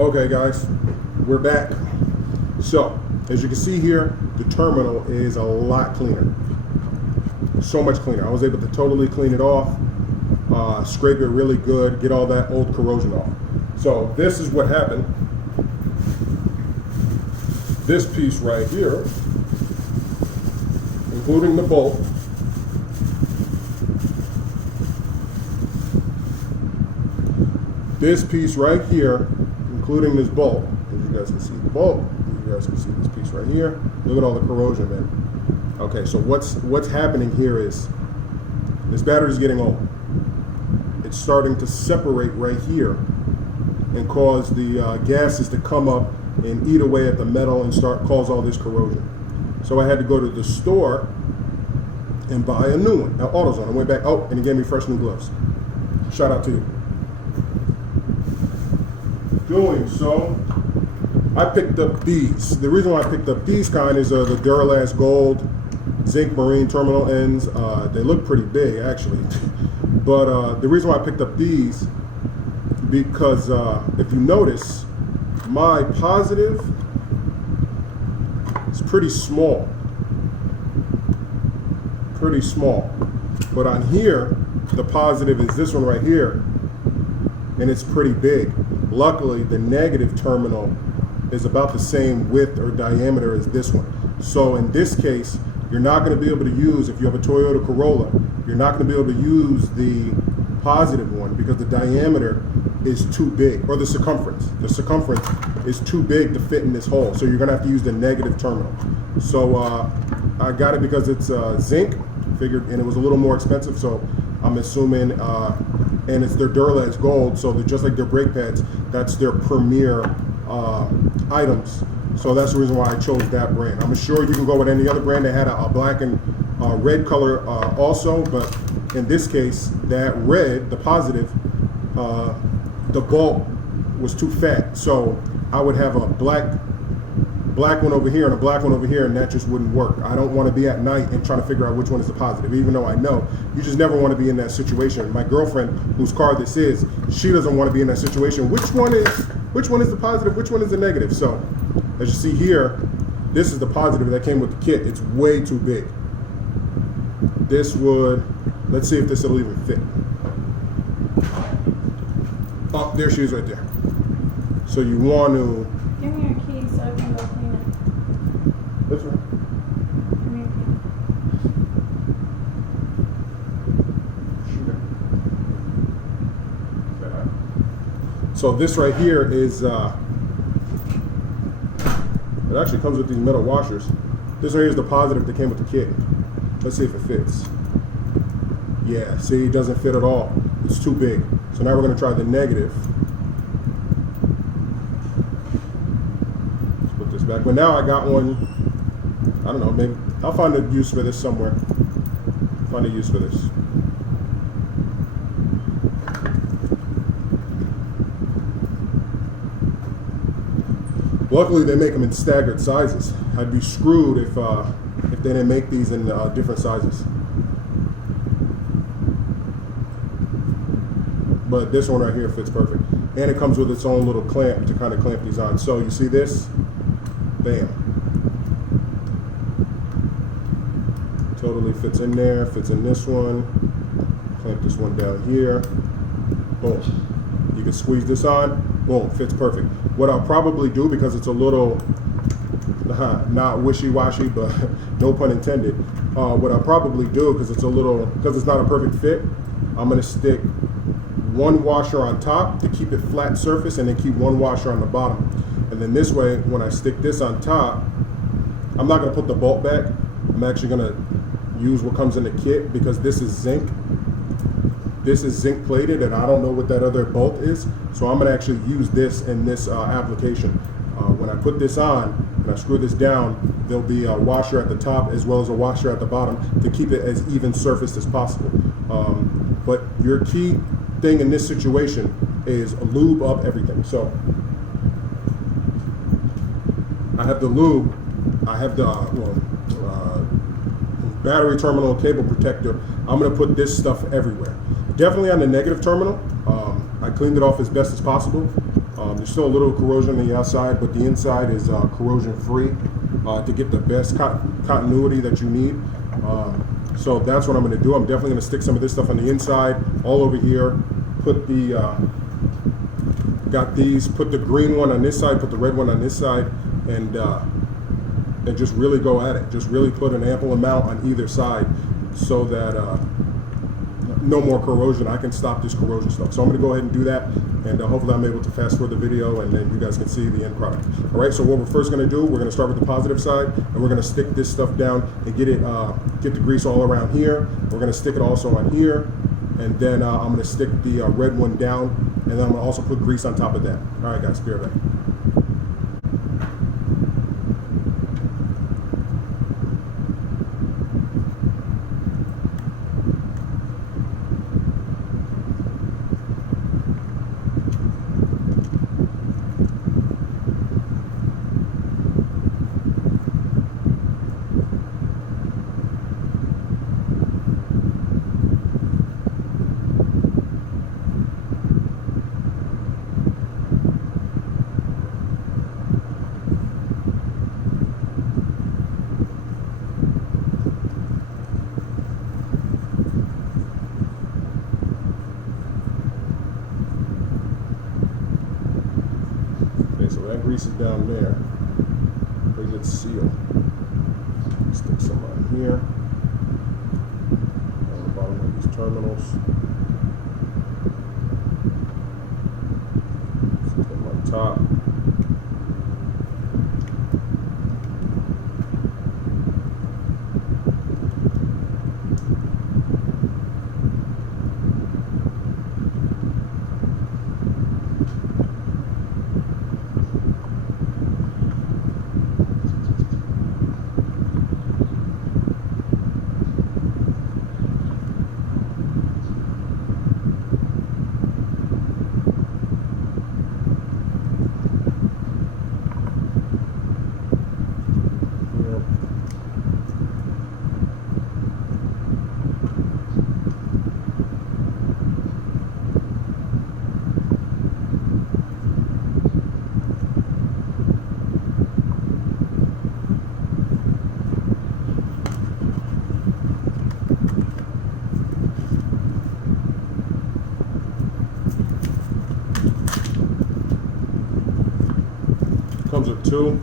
Okay guys, we're back. So, as you can see here, the terminal is a lot cleaner. So much cleaner. I was able to totally clean it off, scrape it really good, get all that old corrosion off. So this is what happened. This piece right here, including the bolt, this piece right here, including this bolt, as you guys can see the bolt, you guys can see this piece right here. Look at all the corrosion, man. Okay, so what's happening here is this battery's getting old. It's starting to separate right here and cause the gases to come up and eat away at the metal and cause all this corrosion. So I had to go to the store and buy a new one. Now AutoZone. I went back, and he gave me fresh new gloves. Shout out to you. Doing so, I picked up these. The reason why I picked up these kind is the Duralast Gold zinc marine terminal ends. They look pretty big actually, but the reason why I picked up these because if you notice, my positive is pretty small, but on here the positive is this one right here, and it's pretty big. Luckily, the negative terminal is about the same width or diameter as this one. So in this case, you're not going to be able to use, if you have a Toyota Corolla, you're not going to be able to use the positive one because the diameter is too big, or the circumference. The circumference is too big to fit in this hole. So you're going to have to use the negative terminal. So I got it because it's zinc, figured, and it was a little more expensive. So I'm assuming, and it's their Duralast Gold, so they're just like their brake pads. That's their premier items. So that's the reason why I chose that brand. I'm sure you can go with any other brand that had a black and red color also, but in this case, that red, the positive, the bolt was too fat. So I would have a black one over here and a black one over here, and that just wouldn't work. I don't want to be at night and trying to figure out which one is the positive, even though I know. You just never want to be in that situation. My girlfriend, whose car this is, she doesn't want to be in that situation. Which one is the positive? Which one is the negative? So as you see here, this is the positive that came with the kit. It's way too big. This would, let's see if this will even fit. Oh, there she is right there. So you want to, give me your keys so I can go clean it. that's right. Give me your keys. So this right here is, it actually comes with these metal washers. This right here is the positive that came with the kit. Let's see if it fits. Yeah, see, it doesn't fit at all. It's too big. So now we're going to try the negative. Let's put this back. But now I got one, I don't know, maybe I'll find a use for this somewhere. Find a use for this. Luckily, they make them in staggered sizes. I'd be screwed if they didn't make these in different sizes. But this one right here fits perfect. And it comes with its own little clamp to kind of clamp these on. So you see this? Bam. Totally fits in there, fits in this one. Clamp this one down here. Boom. You can squeeze this on. Boom, fits perfect. What I'll probably do, because it's a little, not wishy-washy, but no pun intended. What I'll probably do, because it's not a perfect fit, I'm gonna stick one washer on top to keep it flat surface, and then keep one washer on the bottom. And then this way, when I stick this on top, I'm not gonna put the bolt back. I'm actually gonna use what comes in the kit, because this is zinc. This is zinc plated, and I don't know what that other bolt is. So I'm gonna actually use this in this application. When I put this on and I screw this down, there'll be a washer at the top as well as a washer at the bottom to keep it as even surfaced as possible. But your key thing in this situation is lube up everything. So I have the lube, I have the battery terminal cable protector. I'm gonna put this stuff everywhere. Definitely on the negative terminal. I cleaned it off as best as possible. There's still a little corrosion on the outside, but the inside is corrosion free to get the best continuity that you need. So that's what I'm going to do. I'm definitely going to stick some of this stuff on the inside, all over here. Put the got these. Put the green one on this side. Put the red one on this side, and just really go at it. Just really put an ample amount on either side, so that no more corrosion. I can stop this corrosion stuff. So I'm going to go ahead and do that, and hopefully I'm able to fast forward the video, and then you guys can see the end product. All right. So what we're first going to do, we're going to start with the positive side, and we're going to stick this stuff down and get the grease all around here. We're going to stick it also on here, and then I'm going to stick the red one down, and then I'm going to also put grease on top of that. All right, guys, be right back. So that grease is down there. Pretty good seal. Stick some on here. On the bottom of these terminals. Stick them on top. Comes with two